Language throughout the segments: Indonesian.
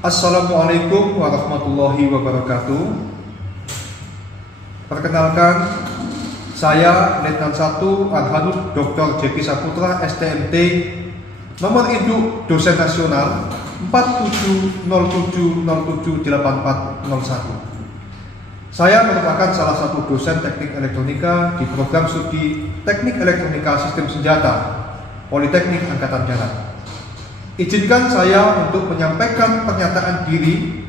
Assalamualaikum warahmatullahi wabarakatuh. Perkenalkan, saya Letnan 1 Arhanud Dr. Jeki Saputra STMT, nomor induk dosen nasional 4707078401. Saya merupakan salah satu dosen teknik elektronika di program studi Teknik Elektronika Sistem Senjata Politeknik Angkatan Darat. Izinkan saya untuk menyampaikan pernyataan diri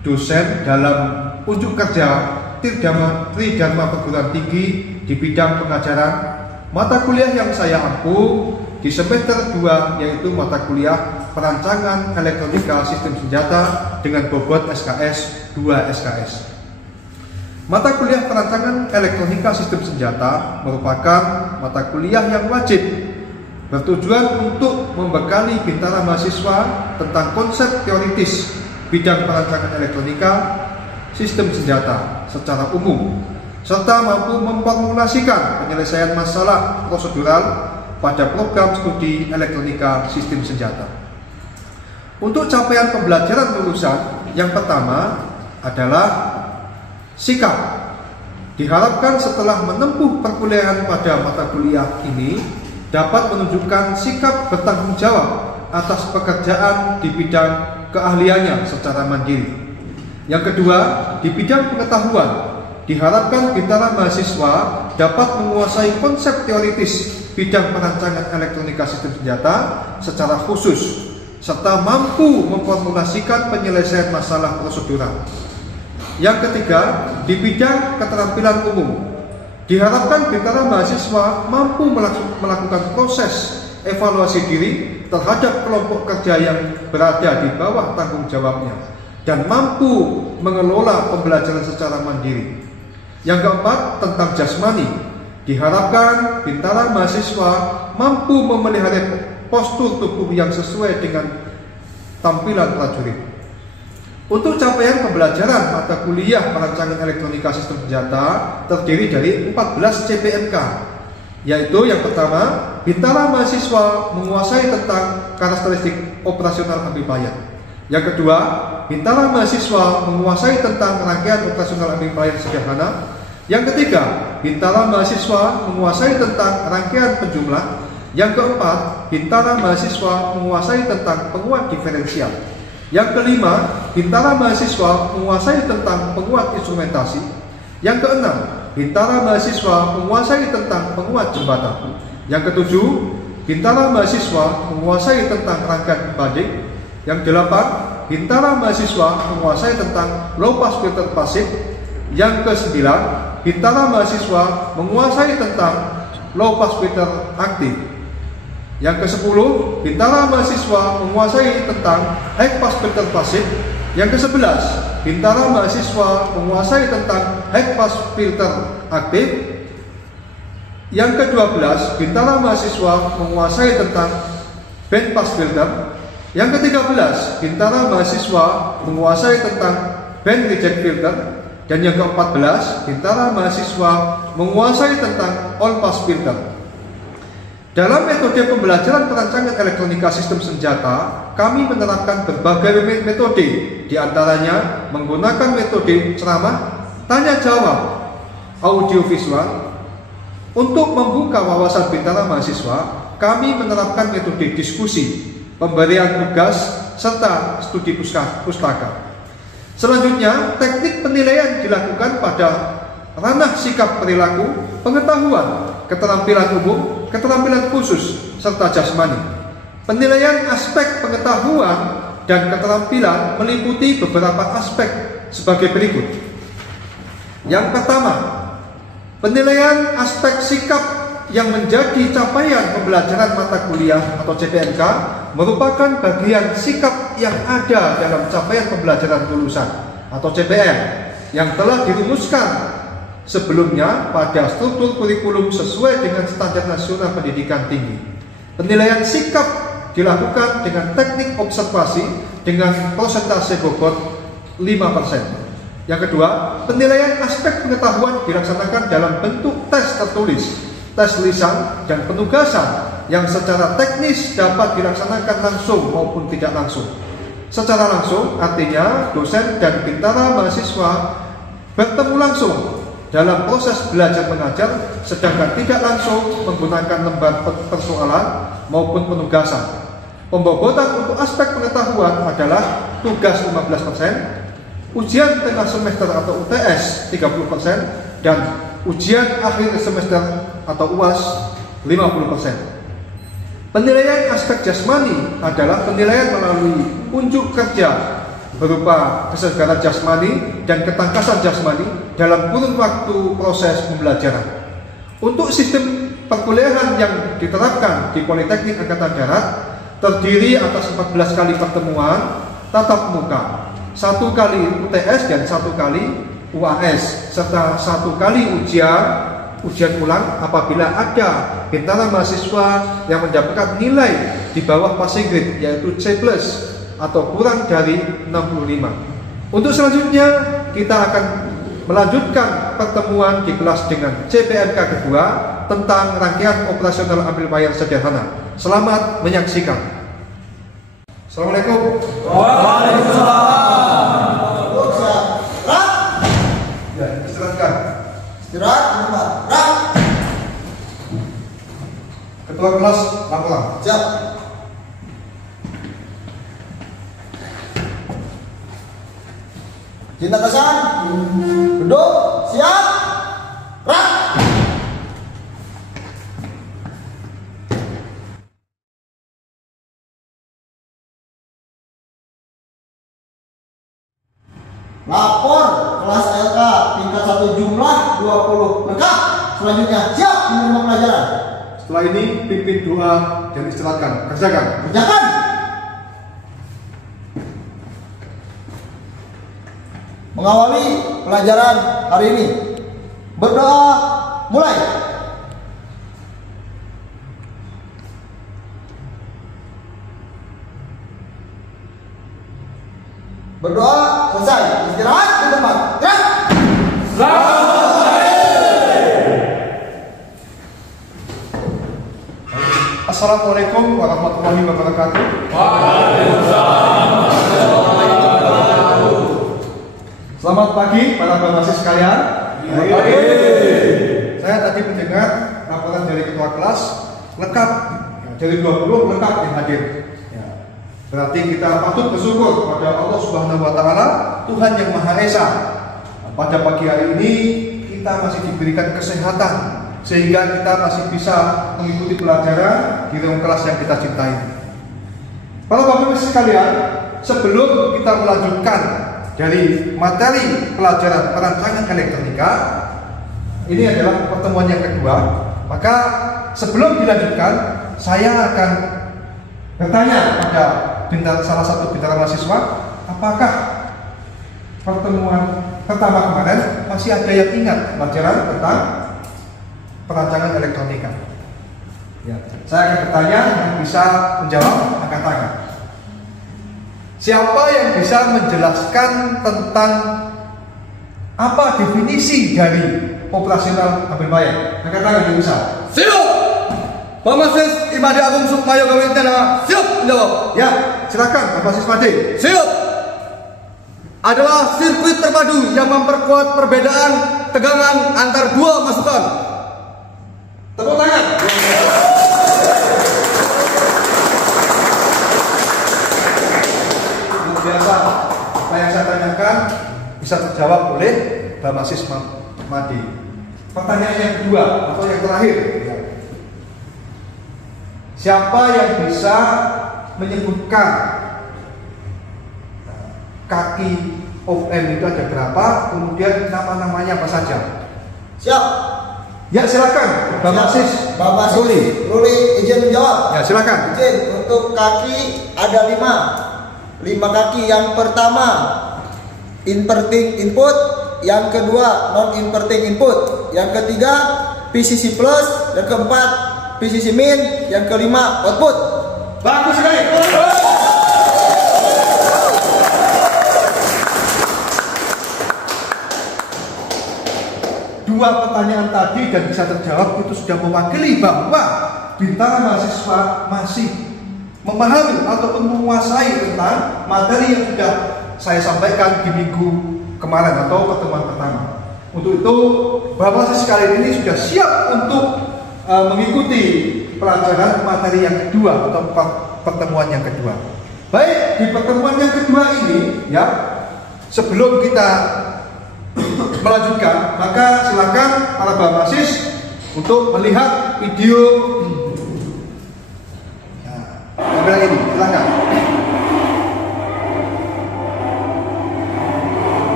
dosen dalam unjuk kerja Tridharma Perguruan Tinggi di bidang pengajaran mata kuliah yang saya ampuh di semester 2, yaitu mata kuliah Perancangan Elektronika Sistem Senjata dengan bobot SKS 2 SKS. Mata kuliah Perancangan Elektronika Sistem Senjata merupakan mata kuliah yang wajib, bertujuan untuk membekali bintara mahasiswa tentang konsep teoritis bidang perancangan elektronika sistem senjata secara umum, serta mampu memformulasikan penyelesaian masalah prosedural pada program studi elektronika sistem senjata. Untuk capaian pembelajaran lulusan, yang pertama adalah sikap. Diharapkan setelah menempuh perkuliahan pada mata kuliah ini dapat menunjukkan sikap bertanggung jawab atas pekerjaan di bidang keahliannya secara mandiri. Yang kedua, di bidang pengetahuan, diharapkan bintara mahasiswa dapat menguasai konsep teoritis bidang perancangan elektronika sistem senjata secara khusus, serta mampu memformulasikan penyelesaian masalah prosedural. Yang ketiga, di bidang keterampilan umum, diharapkan bintara mahasiswa mampu melakukan proses evaluasi diri terhadap kelompok kerja yang berada di bawah tanggung jawabnya dan mampu mengelola pembelajaran secara mandiri. Yang keempat, tentang jasmani, diharapkan bintara mahasiswa mampu memelihara postur tubuh yang sesuai dengan tampilan prajurit. Untuk capaian pembelajaran mata kuliah Perancangan Elektronika Sistem Senjata terdiri dari 14 CPNK, yaitu yang pertama, bintara mahasiswa menguasai tentang karakteristik operasional amplifier. Yang kedua, bintara mahasiswa menguasai tentang rangkaian operasional amplifier sederhana. Yang ketiga, bintara mahasiswa menguasai tentang rangkaian penjumlah. Yang keempat, bintara mahasiswa menguasai tentang penguat diferensial. Yang kelima, bintara mahasiswa menguasai tentang penguat instrumentasi. Yang keenam, bintara mahasiswa menguasai tentang penguat jembatan. Yang ketujuh, bintara mahasiswa menguasai tentang rangkaian banding. Yang delapan, bintara mahasiswa menguasai tentang low pass filter pasif. Yang kesembilan, bintara mahasiswa menguasai tentang low pass filter aktif. Yang ke-10, bintara mahasiswa menguasai tentang high pass filter pasif. Yang ke-11, bintara mahasiswa menguasai tentang high pass filter aktif. Yang ke-12, bintara mahasiswa menguasai tentang band pass filter. Yang ke-13, bintara mahasiswa menguasai tentang band reject filter. Dan yang ke-14, bintara mahasiswa menguasai tentang all pass filter. Dalam metode pembelajaran perancangan elektronika sistem senjata, kami menerapkan berbagai metode, diantaranya menggunakan metode ceramah, tanya jawab, audiovisual. Untuk membuka wawasan bintara mahasiswa, kami menerapkan metode diskusi, pemberian tugas, serta studi pustaka. Selanjutnya, teknik penilaian dilakukan pada ranah sikap perilaku, pengetahuan, keterampilan umum, keterampilan khusus, serta jasmani. Penilaian aspek pengetahuan dan keterampilan meliputi beberapa aspek sebagai berikut. Yang pertama, penilaian aspek sikap yang menjadi capaian pembelajaran mata kuliah atau CPNK merupakan bagian sikap yang ada dalam capaian pembelajaran lulusan atau CPN yang telah dirumuskan sebelumnya pada struktur kurikulum sesuai dengan standar nasional pendidikan tinggi. Penilaian sikap dilakukan dengan teknik observasi dengan persentase bobot 5%. Yang kedua, penilaian aspek pengetahuan dilaksanakan dalam bentuk tes tertulis, tes lisan, dan penugasan yang secara teknis dapat dilaksanakan langsung maupun tidak langsung. secara langsung, artinya dosen dan bintara mahasiswa bertemu langsung dalam proses belajar mengajar, sedangkan tidak langsung menggunakan lembar persoalan maupun penugasan. Pembobotan untuk aspek pengetahuan adalah tugas 15%, ujian tengah semester atau UTS 30%, dan ujian akhir semester atau UAS 50%. Penilaian aspek jasmani adalah penilaian melalui unjuk kerja berupa kesegaran jasmani dan ketangkasan jasmani dalam kurun waktu proses pembelajaran. Untuk sistem perkuliahan yang diterapkan di Politeknik Angkatan Darat terdiri atas 14 kali pertemuan tatap muka, 1 kali UTS dan 1 kali UAS, serta 1 kali ujian ulang apabila ada bintara mahasiswa yang mendapatkan nilai di bawah passing grade, yaitu C+ atau kurang dari 65. Untuk selanjutnya kita akan melanjutkan pertemuan di kelas dengan CPMK kedua tentang rangkaian operasional amplifier sederhana. Selamat menyaksikan. Assalamualaikum. Waalaikumsalam. Ya, istirahatkan. Istirahat, rak. Ketua kelas laporan. Siap. Cinta kesan. Duduk. Siap. Rak. Lapor kelas LK tingkat 1 jumlah 20 lengkap. Selanjutnya siap menerima pelajaran. Setelah ini pimpin doa dan istirahatkan. Kerjakan. Kerjakan. Mengawali pelajaran hari ini, berdoa mulai. Berdoa selesai. Istirahat di tempat. Ya. Assalamualaikum warahmatullahi wabarakatuh. Selamat pagi para mahasiswa sekalian. Saya tadi mendengar laporan dari ketua kelas lengkap, dari 20 lengkap yang hadir. Berarti kita patut bersyukur kepada Allah Subhanahu wa Ta'ala, Tuhan yang Maha Esa. Pada pagi hari ini kita masih diberikan kesehatan sehingga kita masih bisa mengikuti pelajaran di ruang kelas yang kita cintai. Para bapak ibu sekalian, sebelum kita melanjutkan dari materi pelajaran perancangan elektronika, ini adalah pertemuan yang kedua. Maka sebelum dilanjutkan, saya akan bertanya pada salah satu bintara mahasiswa, apakah pertemuan pertama kemarin masih ada yang ingat pelajaran tentang perancangan elektronika? Ya, saya akan bertanya, yang bisa menjawab angkat tangan. Siapa yang bisa menjelaskan tentang apa definisi dari operasional amplifier? Angkat tangan yang bisa. Siap! Pak Masis Imade Agung Sukmayo Gawintana siap menjawab. Ya, silakan Pak Masis Imade. Siap! Adalah sirkuit terpadu yang memperkuat perbedaan tegangan antar dua masukan. Tepuk tangan. Biasa apa yang saya tanyakan bisa terjawab oleh Pak Masis Imade. Pertanyaan yang kedua atau yang terakhir, siapa yang bisa menyebutkan kaki off-M itu ada berapa, kemudian nama-namanya apa saja? Siap. Ya, silakan Bapak Masis. Bapak Ruli. Ruli izin menjawab. Ya, silakan. Izin, untuk kaki ada 5 kaki. Yang pertama inverting input, yang kedua non inverting input, yang ketiga PCC plus, yang keempat PCC min, yang kelima output. Bagus sekali. Dua pertanyaan tadi dan bisa terjawab itu sudah mewakili bahwa bintara mahasiswa masih memahami ataupun menguasai tentang materi yang sudah saya sampaikan di minggu kemarin atau pertemuan pertama. Untuk itu, Bapak sekalian ini sudah siap untuk mengikuti pelajaran materi yang kedua atau pertemuan yang kedua. Baik, di pertemuan yang kedua ini ya, sebelum kita melanjutkan, maka silakan para Bamasis untuk melihat video ini, silakan.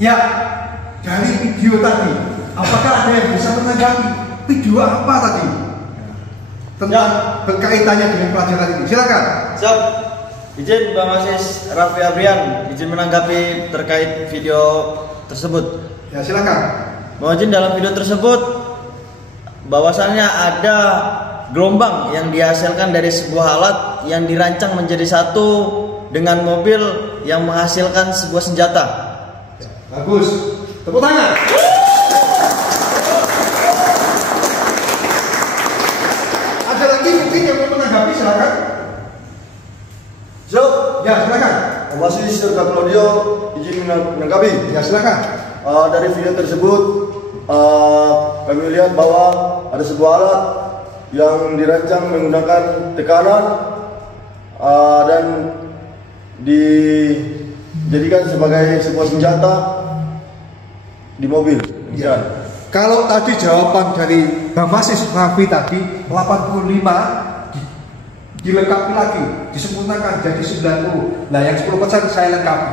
Ya, dari video tadi, apakah ada yang bisa menanggapi video apa tadi? Tentang berkaitannya dengan pelajaran ini. Silakan. Siap. Izin Bamasis Raffi Abrian, izin menanggapi terkait video tersebut. Ya, silakan. Mohon izin, dalam video tersebut bahwasannya ada gelombang yang dihasilkan dari sebuah alat yang dirancang menjadi satu dengan mobil yang menghasilkan sebuah senjata. Bagus, tepuk tangan. Ada lagi mungkin yang mau menanggapi, silakan. Siap. Ya, silakan. Masih Serta Claudio izin menanggapi. Ya, silakan. Dari video tersebut kami lihat bahwa ada sebuah alat yang dirancang menggunakan tekanan dan dijadikan sebagai sebuah senjata di mobil. Ya. Kalau tadi jawaban dari Bamasis Raffi tadi 85 dilengkapi lagi, disempurnakan jadi 90. Nah, yang 10% saya lengkapi.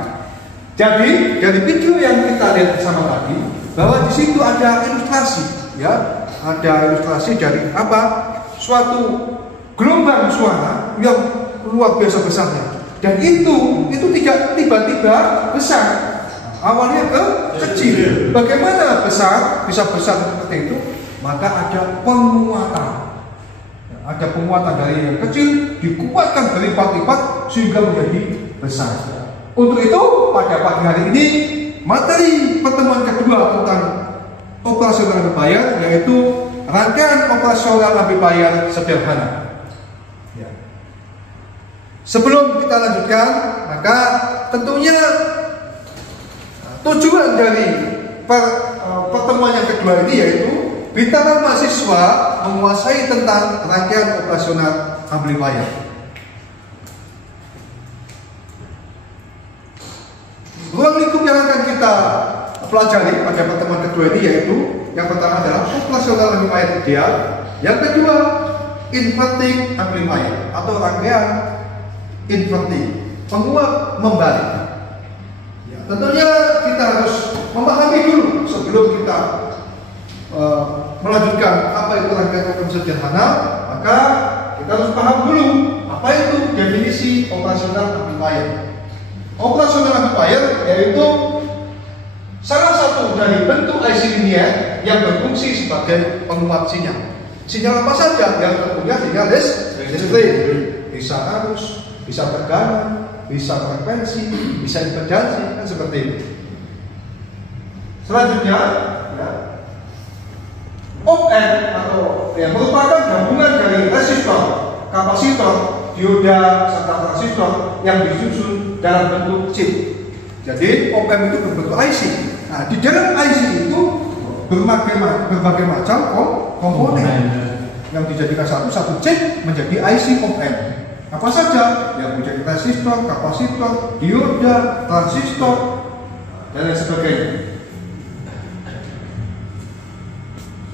Jadi dari video yang kita lihat bersama tadi, bahwa di situ ada ilustrasi, ya, ada ilustrasi dari apa? Suatu gelombang suara yang luar biasa besarnya. Dan itu tidak tiba-tiba besar. Awalnya kecil. Bagaimana bisa besar seperti itu? Maka ada penguatan. Ada penguatan dari yang kecil dikuatkan berlipat-lipat sehingga menjadi besar. Untuk itu pada pagi hari ini materi pertemuan kedua tentang operasional amplifier, yaitu rangkaian operasional amplifier sederhana. Ya. Sebelum kita lanjutkan, maka tentunya tujuan dari pertemuan yang kedua ini yaitu bintangan mahasiswa menguasai tentang rangkaian operasional amplifier. Ruang lingkup yang akan kita pelajari pada pertemuan kedua ini yaitu yang pertama adalah operasional amplifier ideal, yang kedua inverting amplifier atau rangkaian inverting, penguat membalik. Tentunya kita harus memahami dulu sebelum kita melanjutkan apa itu rangkaian operasional sederhana, maka kita harus paham dulu apa itu definisi operasional amplifier. Operasional amplifier yaitu salah satu dari bentuk IC linear yang berfungsi sebagai penguat sinyal. Sinyal apa saja? Yang tentunya sinyal listrik. bisa arus, bisa tekanan, bisa frekuensi, bisa impedansi, kan seperti itu. Selanjutnya, ya, op-amp atau yang merupakan gabungan dari resistor, kapasitor, dioda, serta transistor yang disusun dalam bentuk chip. Jadi op-amp itu berbentuk IC. Nah, di dalam IC itu berbagai macam komponen yang dijadikan satu chip menjadi IC op-amp. Apa saja? Yang menjadi resistor, kapasitor, dioda, transistor, dan lain sebagainya.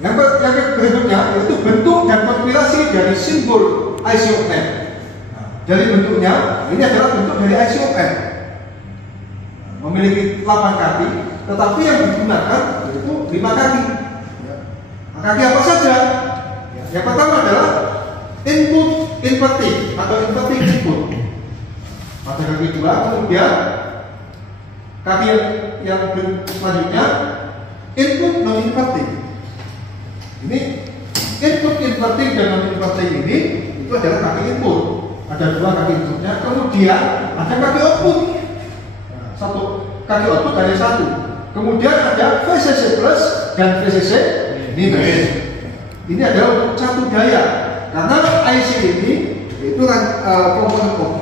Yang berikutnya yaitu bentuk dan konfigurasi dari simbol IC op-amp. Nah, jadi bentuknya ini adalah bentuk dari IC op-amp. Memiliki 8 kaki, tetapi yang digunakan yaitu 5 kaki. Kaki apa saja? Yang pertama adalah input inverting atau inverting input. Pada kaki 2, kemudian kaki yang selanjutnya input non inverting. Ini input inverting dan non inverting ini itu adalah kaki input. Ada 2 kaki inputnya, kemudian ada kaki output. Satu kaki output hanya 1. Kemudian ada VCC plus dan VCC minus. Ini adalah untuk satu daya. Karena IC ini itu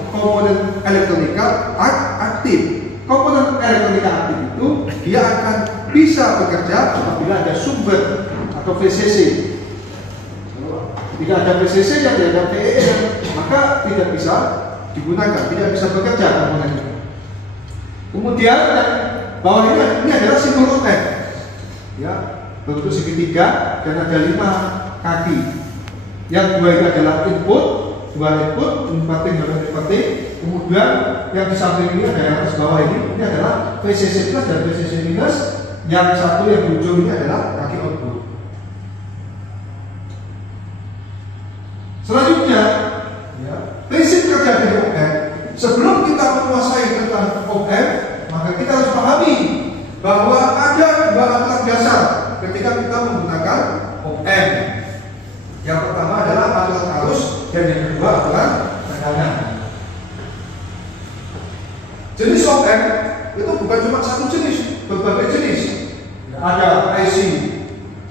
komponen elektronika aktif. Komponen elektronika aktif itu dia akan bisa bekerja apabila ada sumber atau VCC. Tidak ada VCC yang tidak ada VEE, maka tidak bisa digunakan, tidak bisa bekerja komponen itu. Kemudian bawah ini adalah simbol op-amp. Ya, bentuk segitiga dan ada 5 kaki. Yang 2 itu adalah input, 2 input, inverting dan non-inverting. Kemudian yang di samping ini ada yang atas bawah ini adalah VCC plus dan VCC minus. Yang satu yang di ujung ini adalah kaki output. Selanjutnya, ya, prinsip kerja dari op-amp. Sebelum kita menguasai tentang op-amp, maka kita harus pahami bahwa ada 2 alat dasar ketika kita menggunakan op-amp. Yang pertama adalah aturan arus dan yang kedua aturan tekanan. Jenis op-amp itu bukan cuma satu jenis, berbagai jenis. Ada IC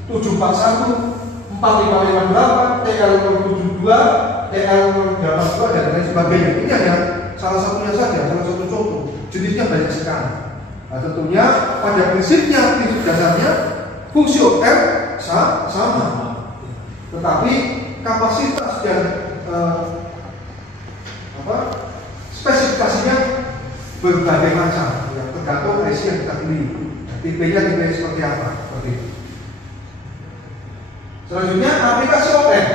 741, 4558, TL072, TL082 dan lain sebagainya. Ini hanya salah satunya saja, salah satu contoh. Jenisnya banyak sekali. Nah, tentunya pada prinsip dasarnya fungsi op-amp sama. Tetapi kapasitas dan spesifikasinya berbagai macam, ya, tergantung IC yang kita pilih. Tipenya seperti apa? Seperti itu. Selanjutnya aplikasi op-amp.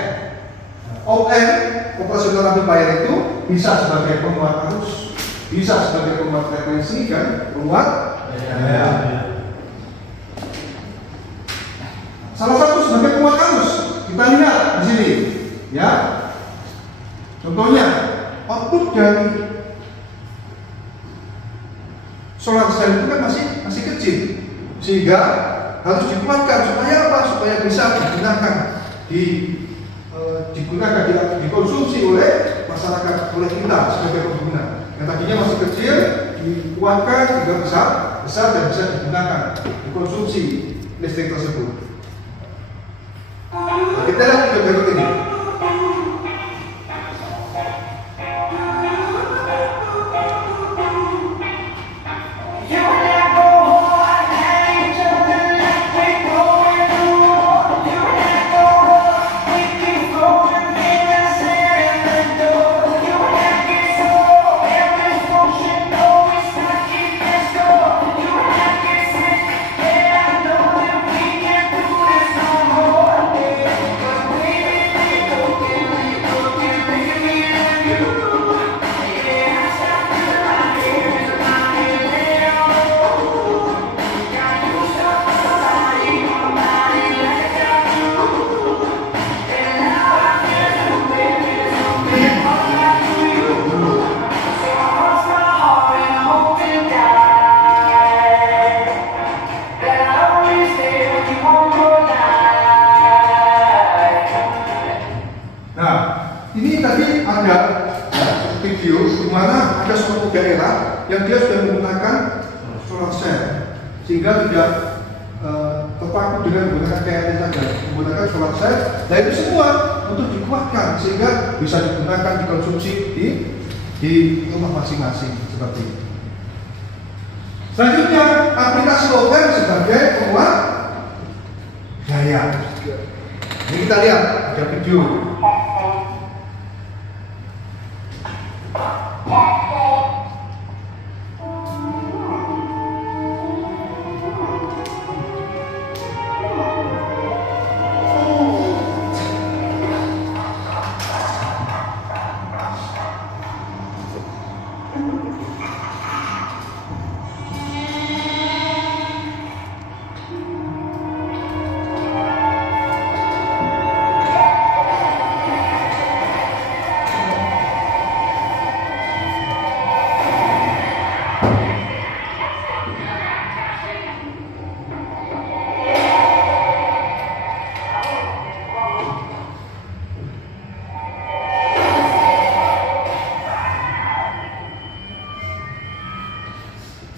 Op-amp operasional amplifier itu bisa sebagai penguat arus, bisa sebagai penguat frekuensi dan penguat daya. Salah satu sebagai penguat arus kita lihat di sini, ya. Contohnya output dari solar cell itu kan masih kecil, sehingga harus dikuatkan supaya apa? Supaya bisa dikonsumsi oleh masyarakat, oleh kita sebagai pengguna. Yang tadinya masih kecil dikuatkan hingga besar dan bisa digunakan, dikonsumsi listrik tersebut. Nah, kita lihat video berikut ini. Ini tadi ada video di mana ada suatu daerah yang dia sudah menggunakan solar cell sehingga tidak terpaku dengan menggunakan PLN saja, menggunakan solar cell. Nah itu semua untuk dikuatkan sehingga bisa digunakan dikonsumsi di rumah masing-masing seperti itu. Selanjutnya aplikasi logam sebagai penguat daya. Ini kita lihat ada video.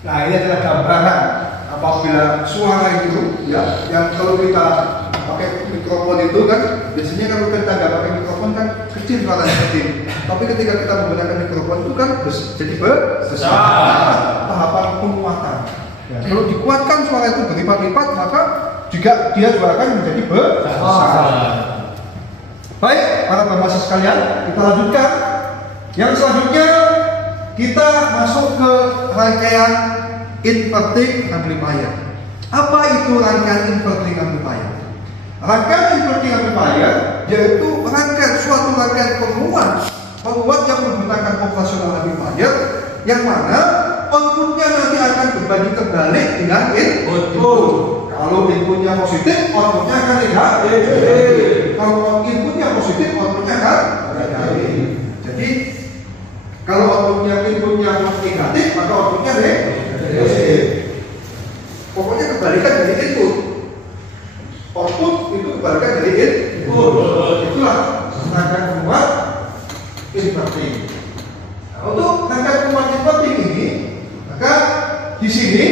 Nah ini adalah gambaran apabila suara itu ya, yang kalau kita pakai mikrofon itu kan biasanya kalau kita nggak pakai mikrofon kan kecil suaranya kecil, tapi ketika kita menggunakan mikrofon itu kan jadi besar. Tahapan penguatan. Ya, kalau dikuatkan suara itu berlipat-lipat maka juga dia suarakan menjadi besar. Baik, para mahasiswa sekalian, kita lanjutkan. Yang selanjutnya kita masuk ke rangkaian inverting amplifier. Apa itu rangkaian inverting amplifier? Rangkaian inverting amplifier yaitu suatu rangkaian penguat yang menggunakan operasional amplifier yang mana outputnya nanti akan berbanding terbalik dengan input. Kalau inputnya positif, outputnya akan negatif. Kalau inputnya positif, outputnya akan negatif. Jadi kalau outputnya negatif, maka outputnya negatif. Pokoknya kebalikan dari input. Output itu kebalikan dari input. Itulah rangkaian penguat inverting. Nah, untuk rangkaian penguat inverting ini, maka di sini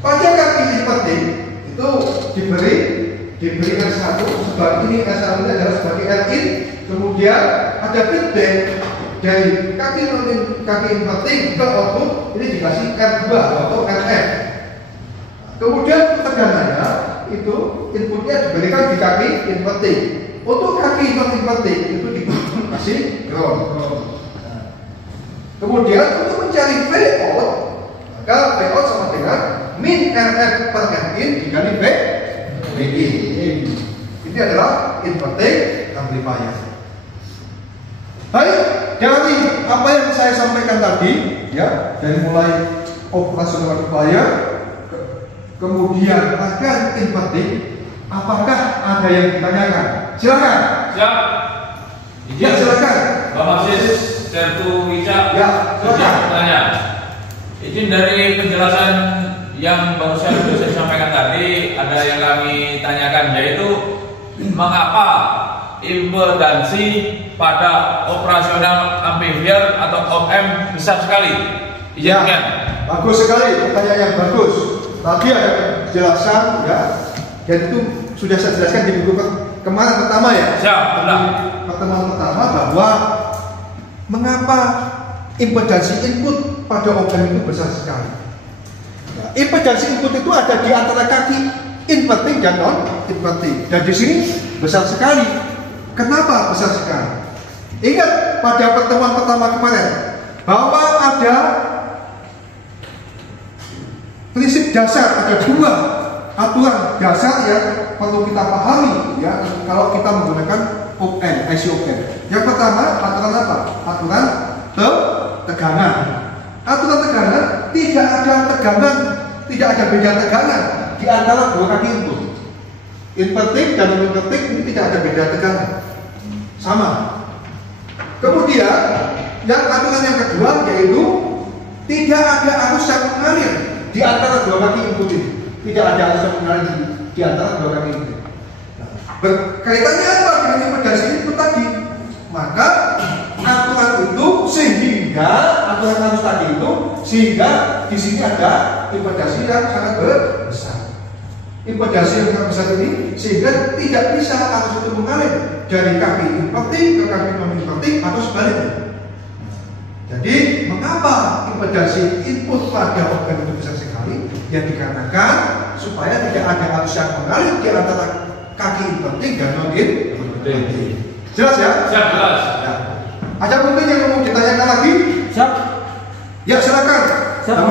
pada kaki inverting itu diberi R1 sebagai ini R1 adalah sebagai Rin. Kemudian ada feedback dari kaki inverting ke output ini dikasih R2 atau RF. Kemudian tegangannya itu inputnya diberikan di kaki inverting. Untuk kaki inverting itu dikasih ground. Kemudian untuk mencari Vout, maka Vout sama dengan min RF per Rin dikali VIN. Ini adalah inverting amplifier. Baik, dari apa yang saya sampaikan tadi, ya, dari mulai operasional amplifier, kemudian rangkaian inverting, apakah ada yang ditanyakan? Silakan. Siap. Ya, silakan. Bapak Sis Sertu Wicak. Ya, silakan. Bertanya. Izin dari penjelasan yang barusan sudah saya sampaikan tadi, ada yang kami tanyakan, yaitu mengapa impedansi pada operasional amplifier atau op-amp besar sekali? Ya, bagus sekali, pertanyaan yang bagus. Tadi ada penjelasan ya, dan itu sudah saya jelaskan di buku kemarin pertama ya. Siap, benar. Pertemuan pertama bahwa mengapa impedansi input pada op-amp itu besar sekali. Nah, impedansi input itu ada di antara kaki inverting dan non inverting, dan di sini besar sekali. Kenapa besar sekali? Ingat pada pertemuan pertama kemarin bahwa ada prinsip dasar, ada dua aturan dasar yang perlu kita pahami ya kalau kita menggunakan op-amp, IC op-amp. Yang pertama aturan apa? Aturan tegangan. Aturan tegangan, tidak ada beda tegangan di antara dua kaki input. Inverting dan non-inverting ini tidak ada beda tegangan, sama. Kemudian yang aturan yang kedua yaitu tidak ada arus yang mengalir di antara dua kaki input ini. Tidak ada arus yang mengalir di antara dua kaki input. Berkaitannya apa dengan impedansi input tadi? sehingga aturan arus tadi itu sehingga di sini ada impedasi yang sangat besar. Impedasi yang sangat besar ini sehingga tidak bisa arus itu mengalir dari kaki inverting ke kaki non inverting atau sebaliknya. Jadi mengapa impedasi input pada op-amp itu besar sekali? Ya dikarenakan supaya tidak ada arus yang mengalir di antara kaki inverting dan non inverting. Jelas ya? Siap, jelas. Ya. Ada mungkin yang mau ditanyakan lagi? Siap. Ya silakan.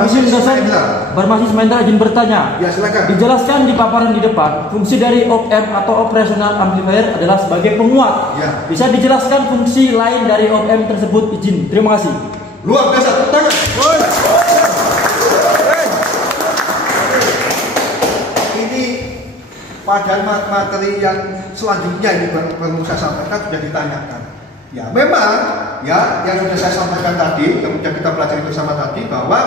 Izin dosen Barmasis Mahendra izin bertanya. Ya silakan. Dijelaskan di paparan di depan, fungsi dari op-amp atau operational amplifier adalah sebagai penguat. Ya. Bisa dijelaskan fungsi lain dari op-amp tersebut? Izin. Terima kasih. Luar biasa, tepuk tangan. Ini pada materi yang selanjutnya ini perlu saya sampaikan sudah ditanyakan. Ya memang ya yang sudah saya sampaikan tadi, kemudian kita pelajari bersama tadi bahwa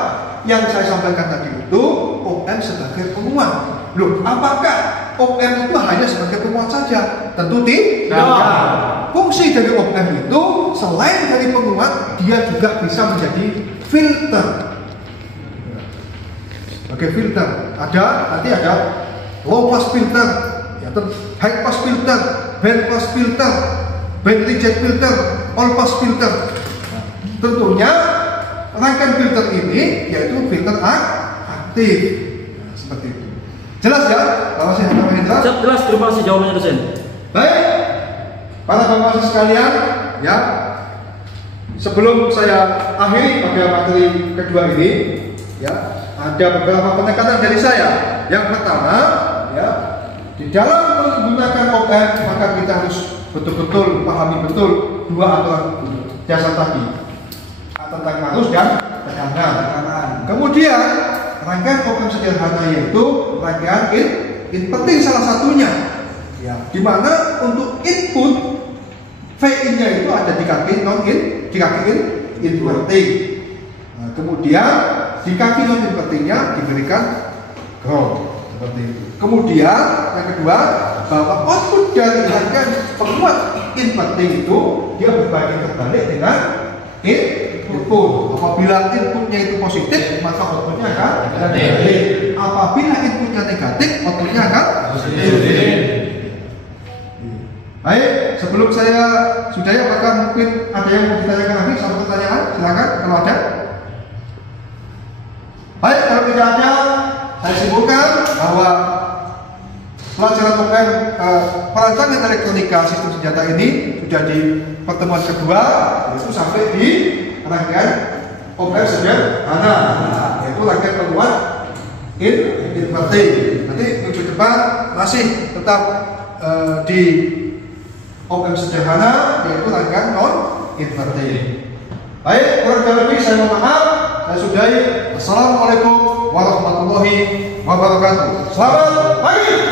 yang saya sampaikan tadi itu op-amp sebagai penguat. Loh, apakah op-amp itu hanya sebagai penguat saja? Tentu tidak. Fungsi dari op-amp itu selain dari penguat, dia juga bisa menjadi filter. Oke, filter. Nanti ada low pass filter, ya, high pass filter, band pass filter, band reject filter, all pass filter. Tentunya rangkaian filter ini yaitu filter aktif. Nah, seperti itu. Jelas ya? Kalau saya Mahendra? Jelas, terima kasih jawabannya dosen. Baik, para bapak sekalian, ya. Sebelum saya akhiri pada materi kedua ini, ya, ada beberapa penekanan dari saya. Yang pertama, ya, di dalam menggunakan op-amp maka kita harus betul-betul pahami betul dua aturan dasar tadi tentang arus dan tekanan. Kemudian rangkaian op-amp sederhana yaitu rangkaian inverting salah satunya, ya, di mana untuk input VI-nya itu ada di kaki inverting. Nah, kemudian di kaki non invertingnya diberikan ground seperti itu. Kemudian yang kedua bahwa output dari rangkaian penguat inverting itu dia berbagi terbalik dengan input. Apabila inputnya itu positif maka outputnya akan negatif. Apabila inputnya negatif outputnya akan positif. Baik, sebelum saya sudahi, apakah mungkin ada yang mau ditanyakan lagi? Satu pertanyaan, silakan kalau ada. Baik, kalau tidak ada, saya simpulkan bahwa pelajaran op-amp perancangan elektronika sistem senjata ini sudah di pertemuan kedua, yaitu sampai di rangkaian op-amp sederhana, yaitu rangkaian penguat inverting. Nanti minggu depan masih tetap di op-amp sederhana, yaitu rangkaian non inverting. Baik, kurang lebih saya mohon maaf. Saya sudahi. Assalamualaikum warahmatullahi wabarakatuh. Selamat pagi.